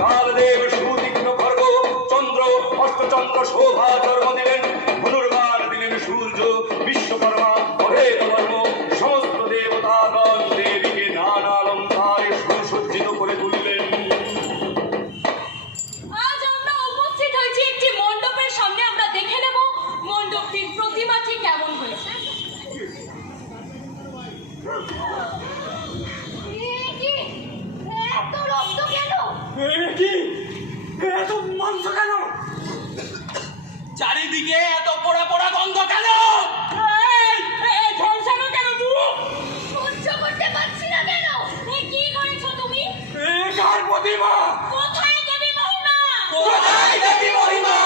কালদেব সুতীক্ষ্ণ খর্গ চন্দ্র অষ্টচন্দ্র শোভা জন্ম দিলেন, ধনুর্বাণ দিলেন সূর্য বিশ্বকর্মা অভেদ বর্ম। সমস্ত দেবতাগণ দেবীকে নানা অলঙ্কারে সুসজ্জিত করে তুললেন। আজ আমরা উপস্থিত হয়েছি একটি মণ্ডপের সামনে। আমরা দেখে নেব মণ্ডপটির প্রতিমাটি কেমন হয়েছে। এত রক্ত কেন? এত মাংস কেন? চারিদিকে এত পোড়া পোড়া গন্ধ কেন? ঝলসানো কেন মুখ? সহ্য করতে পারছি না কেন? কি করেছো তুমি? কার প্রতিমা? কোথায় দেবী মহিমা? কোথায় দেবী মহিমা?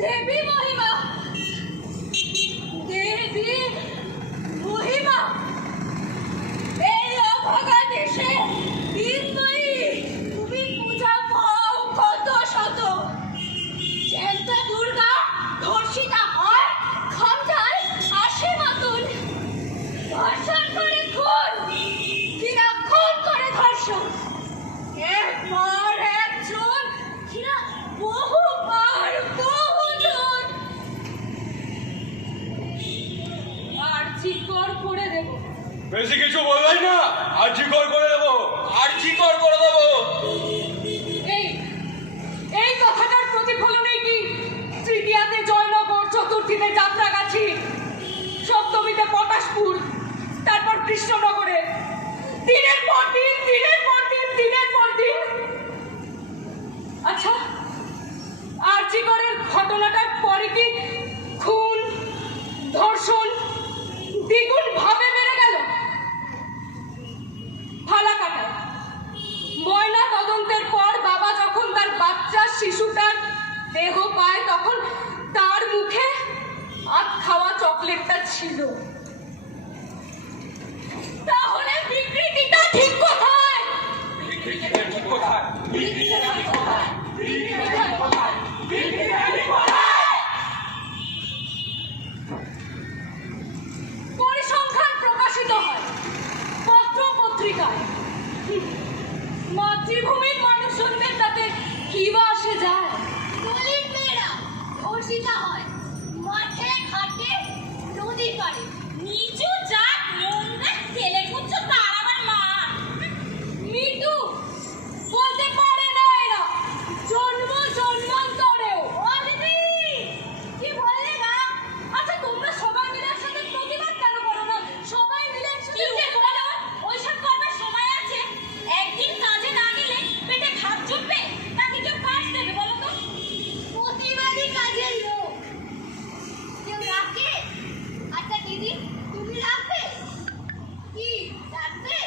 দেবী মহিমা, দেবী মহিমা, এই অভাগা দেশে দিনময়ী তুমি পূজা পাও কত শত। জ্যান্ত দুর্গা ধর্ষিতা হয়, ক্ষমতায় আসে মাতুল। ধর্ষণ করে খুন, কিনা খুন করে ধর্ষণ। একবার একজন, কিনা বহুবার বহুজন। আর চিকর করে দেব। বেশি কিছু বলবেন না, আর জিকর করে দেবো। আর চিকর করে দেবো। এই এই কথাটার প্রতিফলনই কি তৃতীয়াতে জয়নগর, চতুর্থীতে যাত্রাগাছি, সপ্তমীতে পটাশপুর, তারপর কৃষ্ণনগরে দিনের পর দিন, দিনের পর দিন, দিনের পর দিন। আচ্ছা, আরজিকরের ঘটনাটার পরে কি খুন ধর্ষণ দ্বিগুণ ভাবে বেড়ে গেল? ফালাকাটায় ময়না তদন্তের পর বাবা যখন তার বাচ্চা শিশুটার দেহ পায়, তখন তার মুখে আখ খাওয়া চকলেটটা ছিল। তাহলে বিকৃতিটা ঠিক কোথায়? ঠিক কোথায়? পরিসংখ্যান প্রকাশিত হয় পত্র পত্রিকায়। মাতৃভূমির মানুষজনদের তাতে কি বা আসে যায়? দলিত মেয়েরা ধর্ষিতা হয় মাঠে ঘাটে নদীর পাড়ে। নিচু জাত নোংরা ছেলে খুঁজছো, তার আবার মা। মিটু বলতে পারে না এরা জন্ম জন্মান্তরেও। ও দিদি কি বললে না? আচ্ছা, তোমরা সবাই মিলে একসাথে প্রতিবাদ কেন করো না? সবাই মিলে একসাথে ওইসব করবার সময় আছে? একদিন কাজে না গেলে পেটে ভাত জুটবে নাকি কেউ কাজ দেবে বলো তো? প্রতিবাদী কাজের লোক কেউ রাখে? আচ্ছা দিদি, তুমি রাখবে কি? রাখবে?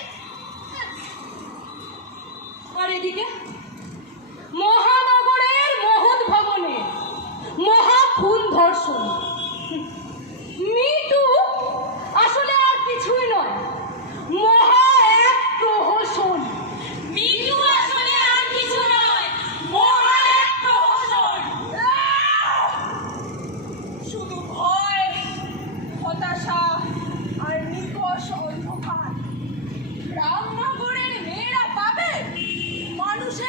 আর এদিকে মহানগরের মহৎ ভবনে মহা খুন ধর্ষণ। মিটু আসলে আর কিছুই নয়, মহা এক প্রহসন। মিটু আসলে আর কিছু নয়, মহা এক প্রহসন। শুধু ভয়, হতাশা আর নিকষ অন্ধকার। রামনগরের মেয়েরা পাবে মানুষের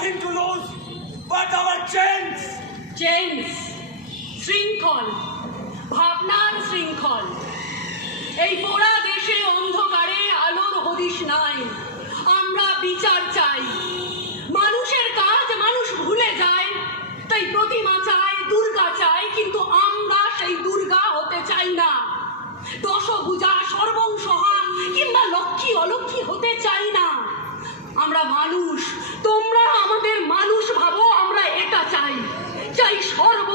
nothing to lose but our chains. James, শৃঙ্খল, ভাবনার শৃঙ্খল। এই পোড়া দেশে অন্ধকারে আলোর হদিশ নাই। আমরা বিচার চাই। মানুষের কাজ মানুষ ভুলে যায়, তাই প্রতিমা চায়, দুর্গা চায়, কিন্তু আমরা সেই দুর্গা হতে চাই না। দশভুজা, সর্বংসহা কিংবা লক্ষ্মী অলক্ষ্মী হতে চাই না। আমরা মানুষ, তোমরা আমাদের মানুষ ভাবো। আমরা এটা চাই, চাই সর্ব